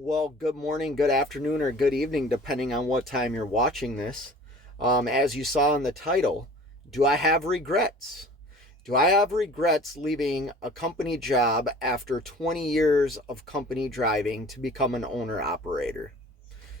Well, good morning, good afternoon, or good evening, depending on what time you're watching this. As you saw in the title, do I have regrets? Do I have regrets leaving a company job after 20 years of company driving to become an owner operator?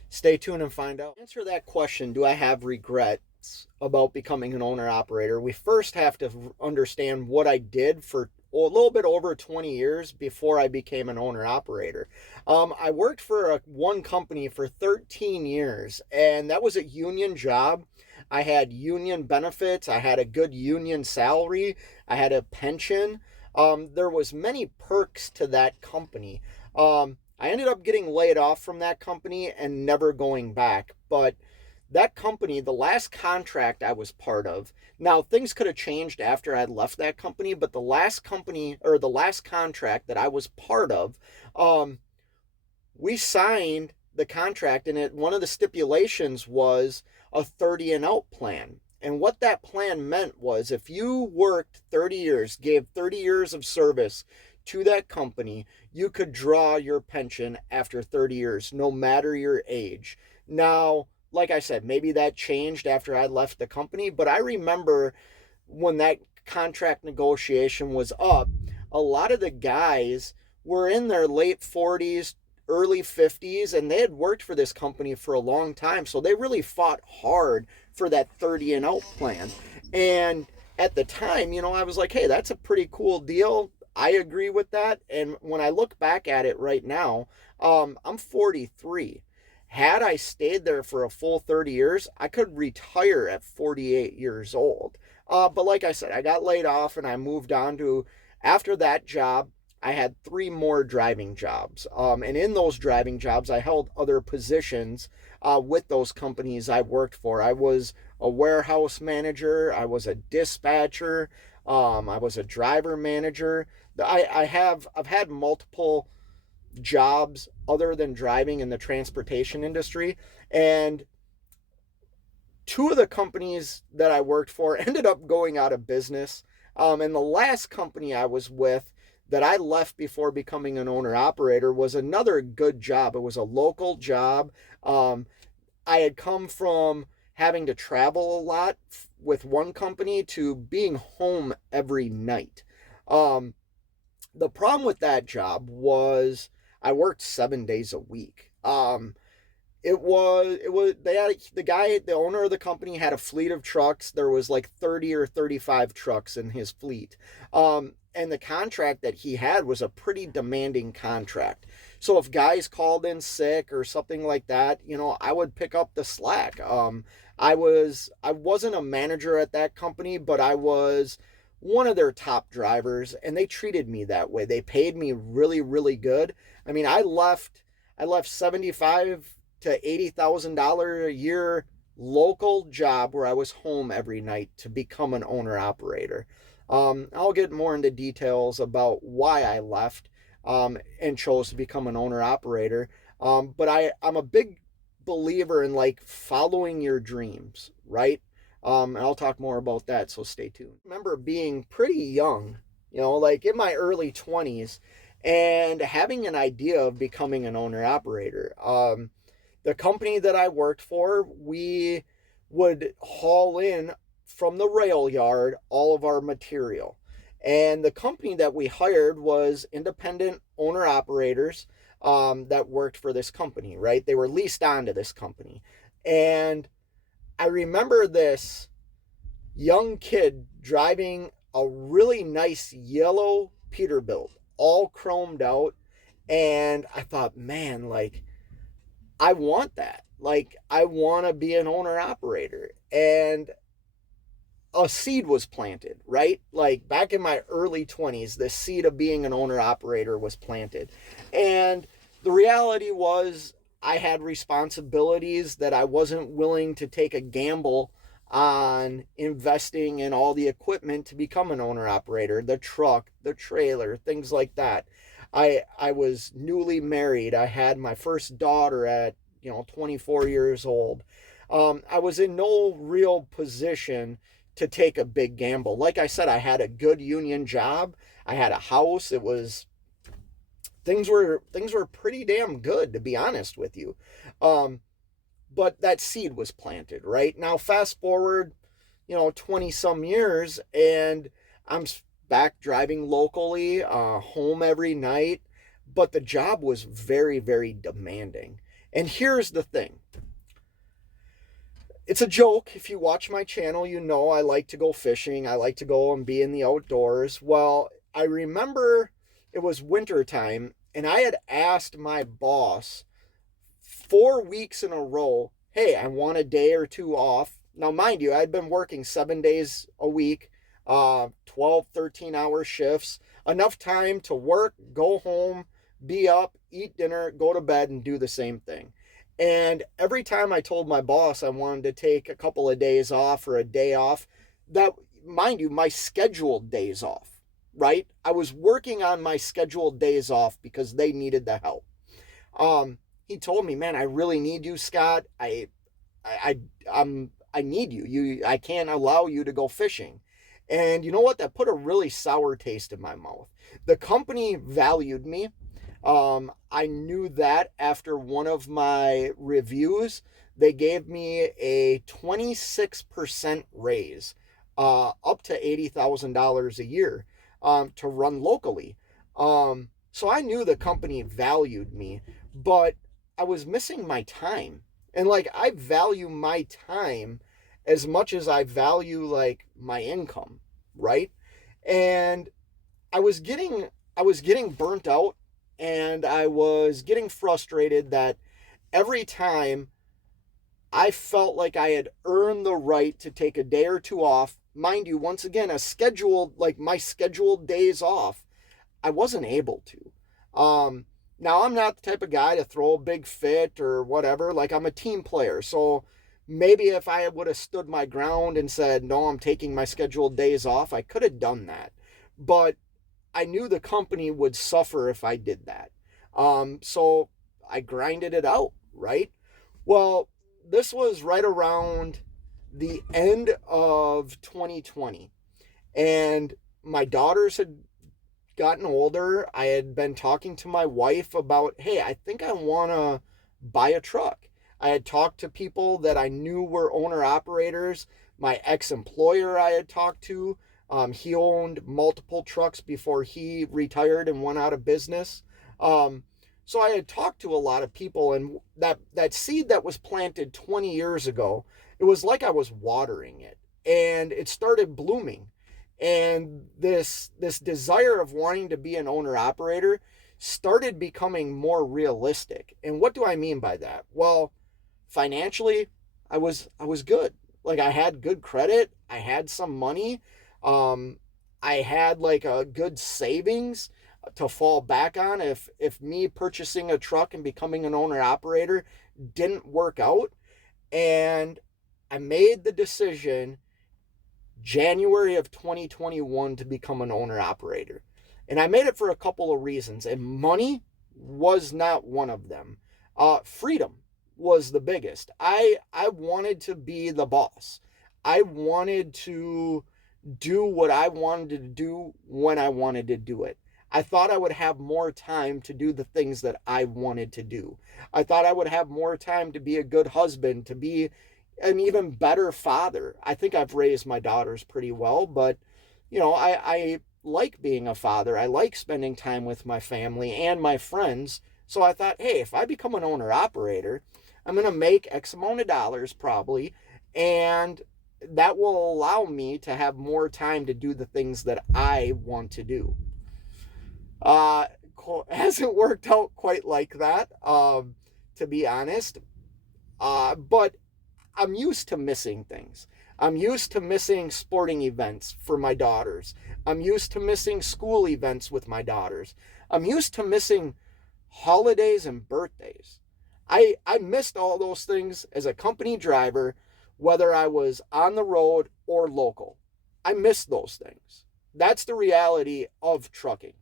Stay tuned and find out. To answer that question, do I have regrets about becoming an owner operator? We first have to understand what I did for a little bit over 20 years before I became an owner operator. I worked for one company for 13 years, and that was a union job. I had union benefits. I had a good union salary. I had a pension. There was many perks to that company. I ended up getting laid off from that company and never going back. But that company, the last contract I was part of, now things could have changed after I'd left that company, but the last company or the last contract that I was part of, um, we signed the contract, and one of the stipulations was a 30 and out plan. And what that plan meant was if you worked 30 years, gave 30 years of service to that company, you could draw your pension after 30 years, no matter your age. Now, like I said, maybe that changed after I left the company, but I remember when that contract negotiation was up, a lot of the guys were in their late 40s, early 50s, and they had worked for this company for a long time. So they really fought hard for that 30 and out plan. And at the time, I was like, hey, that's a pretty cool deal. I agree with that. And when I look back at it right now, I'm 43. Had I stayed there for a full 30 years, I could retire at 48 years old. But like I said, I got laid off and I moved on to, after that job, I had three more driving jobs. And in those driving jobs, I held other positions with those companies I worked for. I was a warehouse manager, I was a dispatcher, I was a driver manager. I've had multiple jobs other than driving in the transportation industry. And two of the companies that I worked for ended up going out of business. And the last company I was with that I left before becoming an owner operator was another good job. It was a local job. I had come from having to travel a lot with one company to being home every night. Um, the problem with that job was I worked 7 days a week. They had the owner of the company had a fleet of trucks. There was like 30 or 35 trucks in his fleet. And the contract that he had was a pretty demanding contract. So if guys called in sick or something like that, I would pick up the slack. I wasn't a manager at that company, but I was one of their top drivers, and they treated me that way. They paid me really, really good. I mean, I left 75 to $80,000 a year local job where I was home every night to become an owner operator. I'll get more into details about why I left and chose to become an owner operator. But I'm a big believer in like following your dreams, right? And I'll talk more about that, so stay tuned. I remember being pretty young, like in my early 20s, and having an idea of becoming an owner operator. The company that I worked for, we would haul in from the rail yard all of our material. And the company that we hired was independent owner operators that worked for this company, right? They were leased onto this company. And I remember this young kid driving a really nice yellow Peterbilt, all chromed out. And I thought, man, like, I want that. Like, I want to be an owner operator. And a seed was planted, right? Like, back in my early 20s, the seed of being an owner operator was planted. And the reality was, I had responsibilities that I wasn't willing to take a gamble on investing in all the equipment to become an owner operator, the truck, the trailer, things like that. I was newly married. I had my first daughter at 24 years old. I was in no real position to take a big gamble. Like I said, I had a good union job. I had a house. It was things were pretty damn good, to be honest with you. Um, but that seed was planted, right? Now fast forward, 20 some years, and I'm back driving locally, home every night, but the job was very, very demanding. And here's the thing. It's a joke. If you watch my channel, you know I like to go fishing. I like to go and be in the outdoors. Well, I remember it was winter time, and I had asked my boss 4 weeks in a row, hey, I want a day or two off. Now, mind you, I'd been working 7 days a week, 12, 13-hour shifts, enough time to work, go home, be up, eat dinner, go to bed, and do the same thing. And every time I told my boss I wanted to take a couple of days off or a day off, that, mind you, my scheduled days off, right? I was working on my scheduled days off because they needed the help. Um, he told me, man, I really need you, Scott. I, I need you. I can't allow you to go fishing. And you know what? That put a really sour taste in my mouth. The company valued me. I knew that after one of my reviews, they gave me a 26% raise, up to $80,000 a year, to run locally. So I knew the company valued me, but I was missing my time. And like, I value my time as much as I value like my income, right? And I was getting I was getting burnt out, and I was getting frustrated that every time I felt like I had earned the right to take a day or two off, mind you, once again, my scheduled days off, I wasn't able to. Um, Now I'm not the type of guy to throw a big fit or whatever. Like, I'm a team player, so maybe if I would have stood my ground and said, no, I'm taking my scheduled days off, I could have done that. But I knew the company would suffer if I did that. So I grinded it out, right? Well, this was right around the end of 2020, and my daughters had gotten older. I had been talking to my wife about, hey, I think I want to buy a truck. I had talked to people that I knew were owner operators. My ex-employer I had talked to, he owned multiple trucks before he retired and went out of business. Um, so I had talked to a lot of people, and that seed that was planted 20 years ago, it was like I was watering it, and it started blooming. And this desire of wanting to be an owner operator started becoming more realistic. And what do I mean by that? Well, financially, I was good. Like, I had good credit, I had some money, um I had like a good savings to fall back on if me purchasing a truck and becoming an owner operator didn't work out. And I made the decision January of 2021 to become an owner operator. And I made it for a couple of reasons, and money was not one of them. Freedom was the biggest. I wanted to be the boss. I wanted to do what I wanted to do when I wanted to do it. I thought I would have more time to do the things that I wanted to do. I thought I would have more time to be a good husband, to be an even better father. I think I've raised my daughters pretty well, but I like being a father. I like spending time with my family and my friends. So I thought, hey, if I become an owner operator, I'm going to make X amount of dollars probably, and that will allow me to have more time to do the things that I want to do. Uh, hasn't worked out quite like that, to be honest. But I'm used to missing things. I'm used to missing sporting events for my daughters. I'm used to missing school events with my daughters. I'm used to missing holidays and birthdays. I missed all those things as a company driver, whether I was on the road or local. I missed those things. That's the reality of trucking.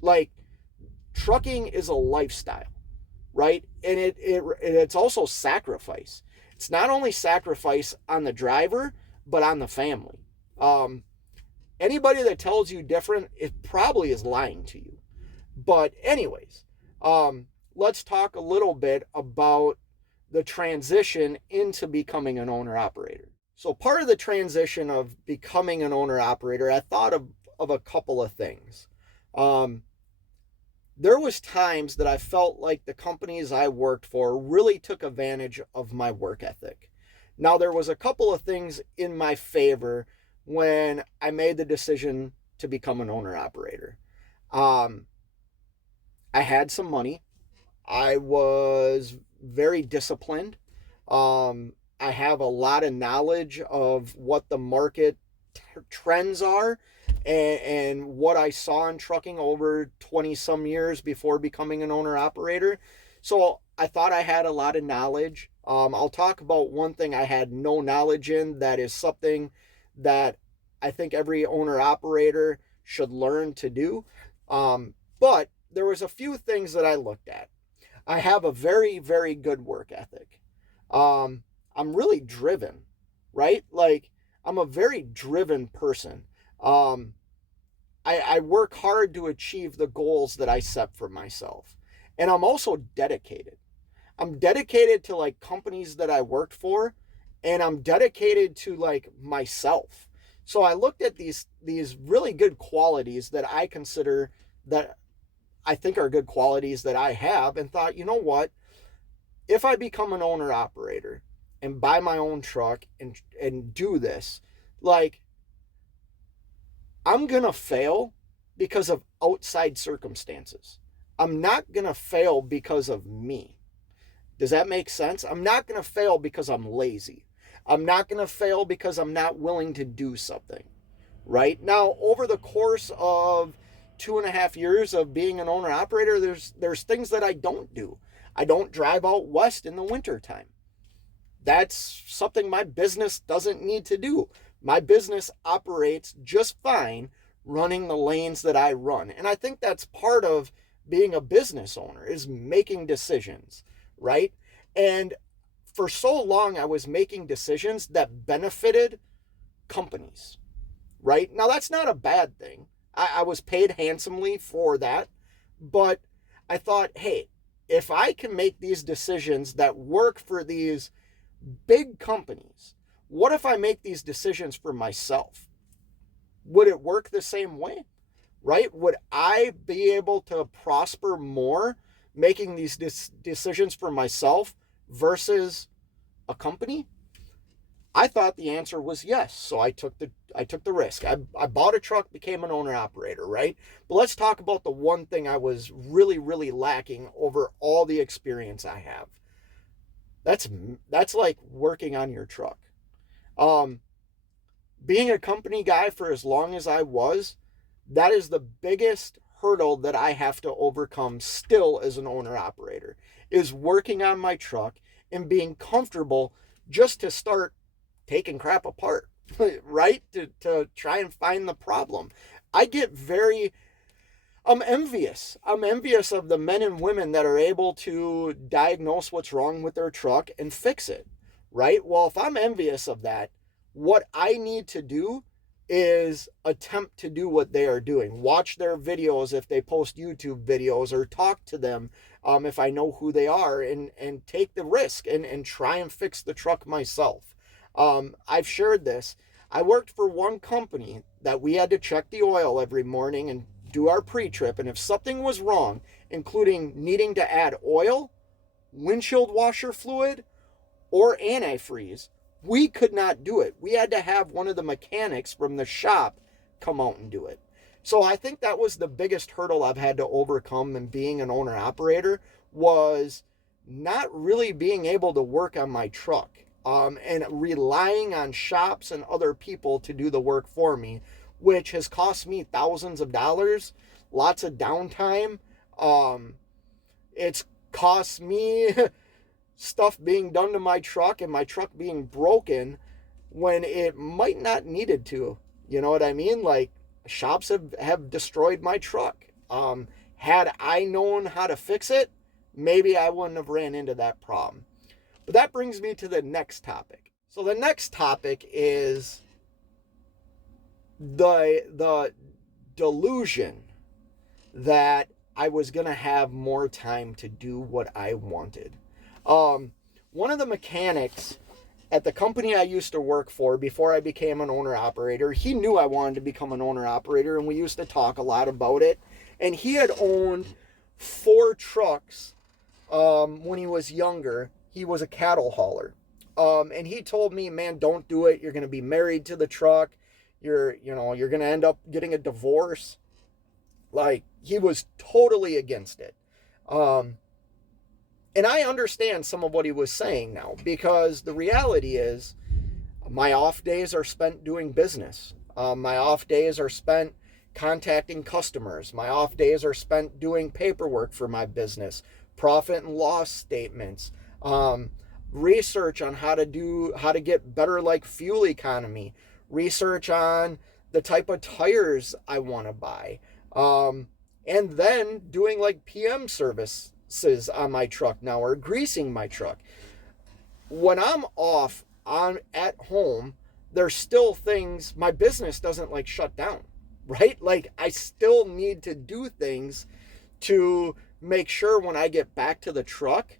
Like, trucking is a lifestyle, right? And it's also sacrifice. It's not only sacrifice on the driver, but on the family. Anybody that tells you different, it probably is lying to you. But anyways, Let's talk a little bit about the transition into becoming an owner operator. So, part of the transition of becoming an owner operator, I thought of a couple of things. Um, there was times that I felt like the companies I worked for really took advantage of my work ethic. Now, there was a couple of things in my favor when I made the decision to become an owner operator. Um, I had some money. I was very disciplined. I have a lot of knowledge of what the market trends are and what I saw in trucking over 20 some years before becoming an owner operator. So I thought I had a lot of knowledge. I'll talk about one thing I had no knowledge in that is something that I think every owner operator should learn to do. But there was a few things that I looked at. I have a very, very good work ethic. Um, I'm really driven, right? Like, I'm a very driven person. Um, I work hard to achieve the goals that I set for myself. And I'm also dedicated. I'm dedicated to like companies that I worked for, and I'm dedicated to like myself. So I looked at these really good qualities that I consider that I think are good qualities that I have and thought, you know what? If I become an owner operator and buy my own truck and do this, like I'm going to fail because of outside circumstances. I'm not going to fail because of me. Does that make sense? I'm not going to fail because I'm lazy. I'm not going to fail because I'm not willing to do something. Right now, over the course of 2.5 years of being an owner operator, there's things that I don't do. I don't drive out west in the wintertime. That's something my business doesn't need to do. My business operates just fine running the lanes that I run. And I think that's part of being a business owner is making decisions, right? And for so long, I was making decisions that benefited companies, right? Now, that's not a bad thing. I was paid handsomely for that. But I thought, hey, if I can make these decisions that work for these big companies, what if I make these decisions for myself? Would it work the same way, right? Would I be able to prosper more making these decisions for myself versus a company? I thought the answer was yes, so I took the risk. I bought a truck, became an owner operator, right? But let's talk about the one thing I was really, really lacking over all the experience I have. That's like working on your truck. Um, Being a company guy for as long as I was, that is the biggest hurdle that I have to overcome still as an owner operator is working on my truck and being comfortable just to start taking crap apart, right? To try and find the problem. I get very, I'm envious. I'm envious of the men and women that are able to diagnose what's wrong with their truck and fix it, right? Well, if I'm envious of that, what I need to do is attempt to do what they are doing. Watch their videos if they post YouTube videos or talk to them if I know who they are and take the risk and try and fix the truck myself. I've shared this. I worked for one company that we had to check the oil every morning and do our pre-trip. And if something was wrong, including needing to add oil, windshield washer fluid, or antifreeze, we could not do it. We had to have one of the mechanics from the shop come out and do it. So I think that was the biggest hurdle I've had to overcome in being an owner operator was not really being able to work on my truck and relying on shops and other people to do the work for me, which has cost me thousands of dollars, lots of downtime. It's cost me stuff being done to my truck and my truck being broken when it might not needed to. You know what I mean? Like shops have destroyed my truck. Had I known how to fix it, maybe I wouldn't have ran into that problem. But that brings me to the next topic. So the next topic is the delusion that I was going to have more time to do what I wanted. One of the mechanics at the company I used to work for before I became an owner operator, he knew I wanted to become an owner operator, and we used to talk a lot about it. And he had owned 4 trucks when he was younger. He was a cattle hauler. And he told me, man, don't do it. You're going to be married to the truck. You're going to end up getting a divorce. Like, he was totally against it. And I understand some of what he was saying now, because the reality is my off days are spent doing business. My off days are spent contacting customers. My off days are spent doing paperwork for my business, profit and loss statements, research on how to get better, like fuel economy, research on the type of tires I want to buy, and then doing like PM services on my truck now, or greasing my truck. When I'm off at home, there's still things. My business doesn't like shut down, right? Like, I still need to do things to make sure when I get back to the truck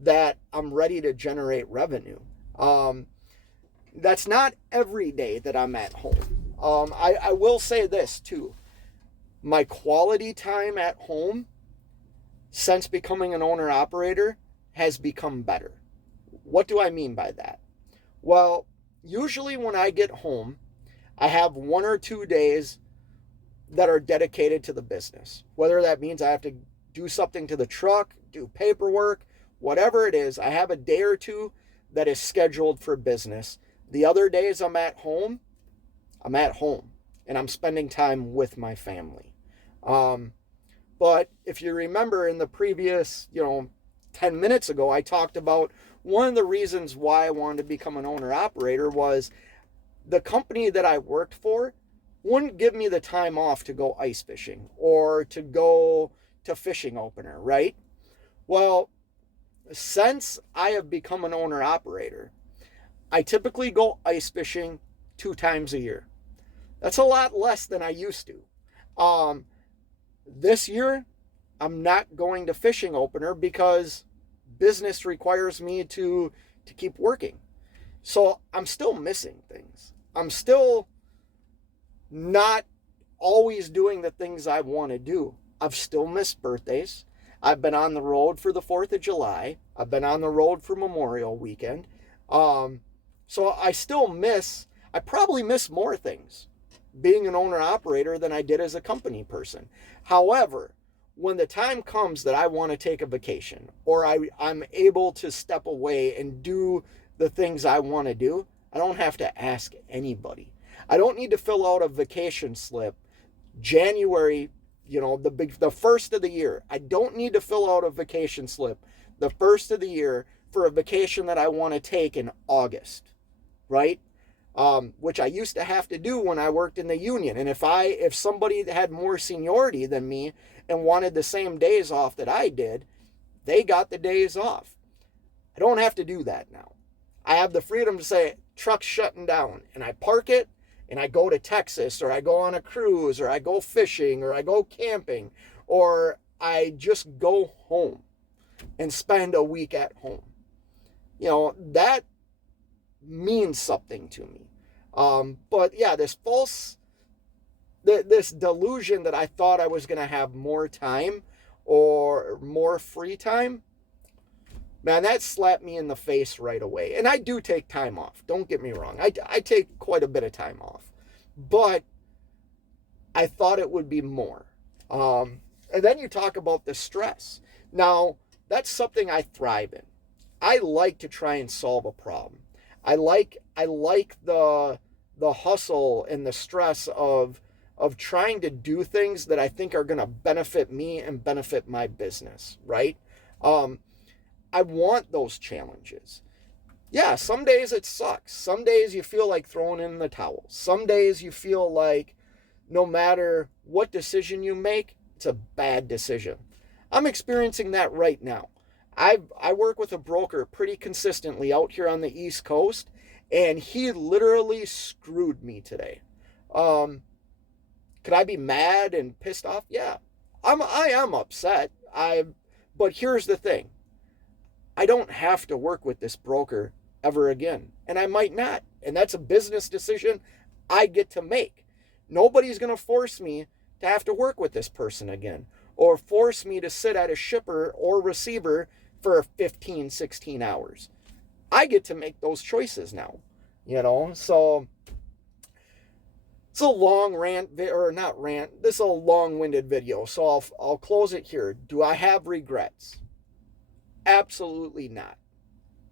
that I'm ready to generate revenue. That's not every day that I'm at home. I will say this too. My quality time at home since becoming an owner operator has become better. What do I mean by that? Well, usually when I get home, I have 1 or 2 days that are dedicated to the business. Whether that means I have to do something to the truck, do paperwork, whatever it is, I have a day or 2 that is scheduled for business. The other days I'm at home and I'm spending time with my family. But if you remember in the previous, 10 minutes ago, I talked about one of the reasons why I wanted to become an owner operator was the company that I worked for wouldn't give me the time off to go ice fishing or to go to fishing opener, right? Well, since I have become an owner operator, I typically go ice fishing 2 times a year. That's a lot less than I used to. This year, I'm not going to fishing opener because business requires me to keep working. So I'm still missing things. I'm still not always doing the things I want to do. I've still missed birthdays. I've been on the road for the 4th of July. I've been on the road for Memorial Weekend. So I probably miss more things being an owner operator than I did as a company person. However, when the time comes that I want to take a vacation or I'm able to step away and do the things I want to do, I don't have to ask anybody. I don't need to fill out a vacation slip January, the first of the year. I don't need to fill out a vacation slip the first of the year for a vacation that I want to take in August, right? Which I used to have to do when I worked in the union. And if somebody had more seniority than me and wanted the same days off that I did, they got the days off. I don't have to do that now. I have the freedom to say, truck's shutting down, and I park it, and I go to Texas, or I go on a cruise, or I go fishing, or I go camping, or I just go home and spend a week at home. That means something to me. But yeah, this delusion that I thought I was going to have more time or more free time, man, that slapped me in the face right away. And I do take time off. Don't get me wrong. I take quite a bit of time off. But I thought it would be more. And then you talk about the stress. Now, that's something I thrive in. I like to try and solve a problem. I like the hustle and the stress of trying to do things that I think are going to benefit me and benefit my business, right? I want those challenges. Yeah, some days it sucks. Some days you feel like throwing in the towel. Some days you feel like no matter what decision you make, it's a bad decision. I'm experiencing that right now. I work with a broker pretty consistently out here on the East Coast, and he literally screwed me today. Could I be mad and pissed off? Yeah, I am upset. But here's the thing. I don't have to work with this broker ever again, and I might not. And that's a business decision I get to make. Nobody's going to force me to have to work with this person again or force me to sit at a shipper or receiver for 15, 16 hours. I get to make those choices now, So it's a long rant, or not rant. This is a long-winded video, so I'll close it here. Do I have regrets? Absolutely not.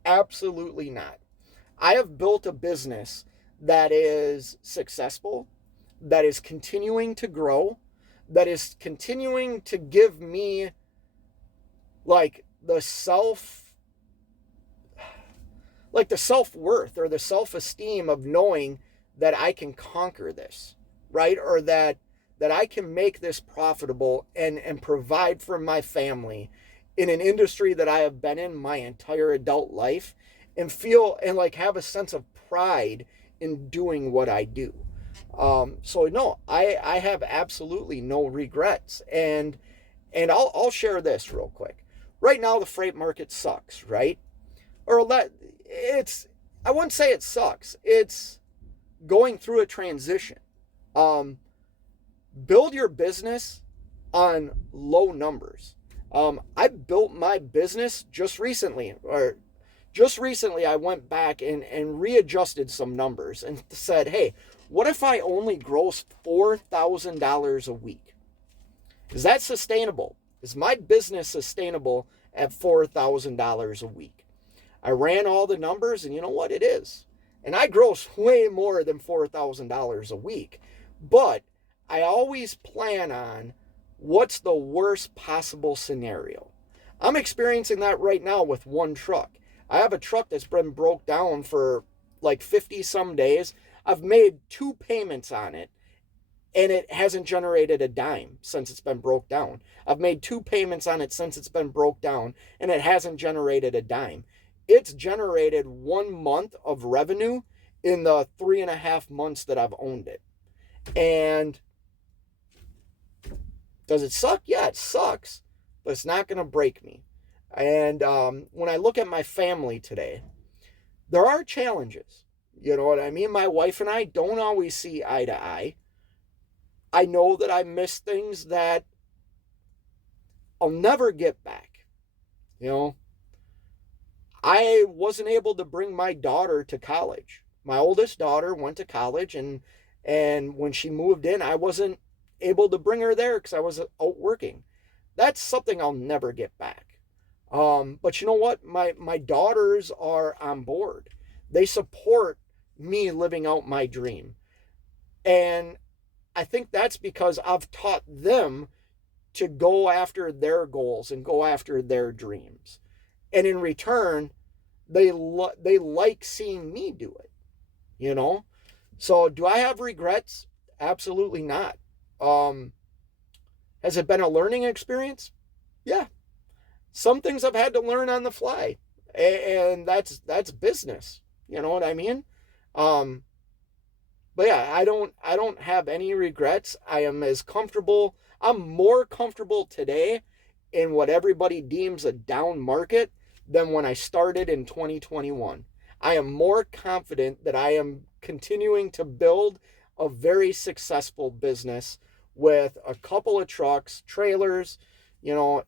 Absolutely not. I have built a business that is successful, that is continuing to grow, that is continuing to give me like the self-worth or the self-esteem of knowing that I can conquer this, right? Or that I can make this profitable and provide for my family in an industry that I have been in my entire adult life and feel and like have a sense of pride in doing what I do. So no, I have absolutely no regrets. And I'll share this real quick. Right now the freight market sucks, right? Or I wouldn't say it sucks. It's going through a transition. Build your business on low numbers. I built my business just recently I went back and readjusted some numbers and said, hey, what if I only gross $4,000 a week? Is that sustainable? Is my business sustainable at $4,000 a week? I ran all the numbers, and you know what? It is. And I gross way more than $4,000 a week. But I always plan on what's the worst possible scenario. I'm experiencing that right now with one truck. I have a truck that's been broke down for like 50 some days. I've made 2 payments on it, and it hasn't generated a dime since it's been broke down. I've made 2 payments on it since it's been broke down, and it hasn't generated a dime. It's generated 1 month of revenue in the 3.5 months that I've owned it. And does it suck? Yeah, it sucks, but it's not going to break me. And when I look at my family today, there are challenges. You know what I mean? My wife and I don't always see eye to eye. I know that I miss things that I'll never get back. I wasn't able to bring my daughter to college. My oldest daughter went to college, and when she moved in, I wasn't able to bring her there because I was out working. That's something I'll never get back. But you know what? My daughters are on board. They support me living out my dream. And I think that's because I've taught them to go after their goals and go after their dreams. And in return, they like seeing me do it, So do I have regrets? Absolutely not. Has it been a learning experience? Yeah. Some things I've had to learn on the fly, and that's business. You know what I mean? But yeah, I don't have any regrets. I am as comfortable. I'm more comfortable today in what everybody deems a down market than when I started in 2021. I am more confident that I am continuing to build a very successful business with a couple of trucks, trailers,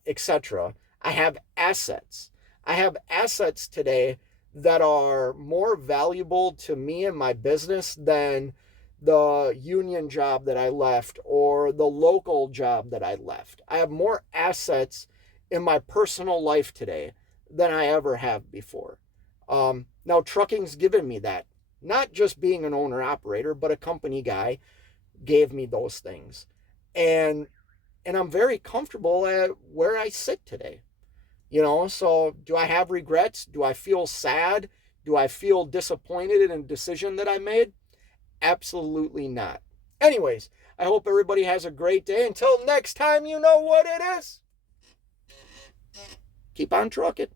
etc. I have assets. I have assets today that are more valuable to me and my business than the union job that I left or the local job that I left. I have more assets in my personal life today than I ever have before. Now, trucking's given me that. Not just being an owner-operator, but a company guy gave me those things. And I'm very comfortable at where I sit today. So do I have regrets? Do I feel sad? Do I feel disappointed in a decision that I made? Absolutely not. Anyways, I hope everybody has a great day. Until next time, you know what it is. Keep on trucking.